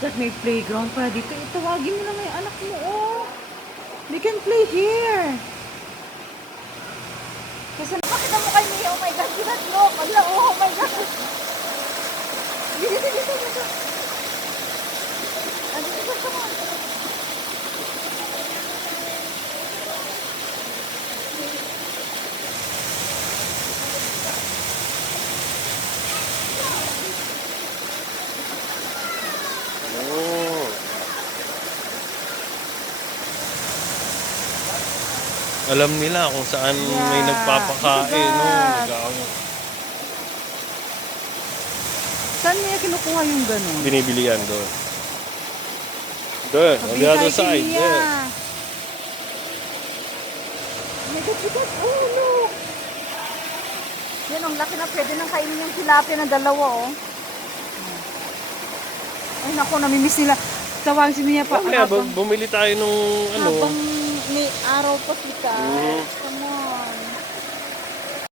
That may playground para dito. Tawagin mo na nga yung anak mo, oh. They can play here. Kasi nakakita mo kay Mia, oh my God, look. Ala, oh my God. Dito. Dito, come on. Oh. Alam nila kung saan may Yeah. nagpapakain, no? Look at that. Saan niya kinukuha yung ganun? Binibili yan doon. Doon, on the other side. Mia. Yeah. Oh my God, look at, oh look. Yan, ang laki na pwede nang kainin yung tilapia na dalawa, oh. Ay, naku, namimiss nila. Tawag si Mia pa. Bumili tayo nung ano. Habang may araw pa kita. Mm. Come on.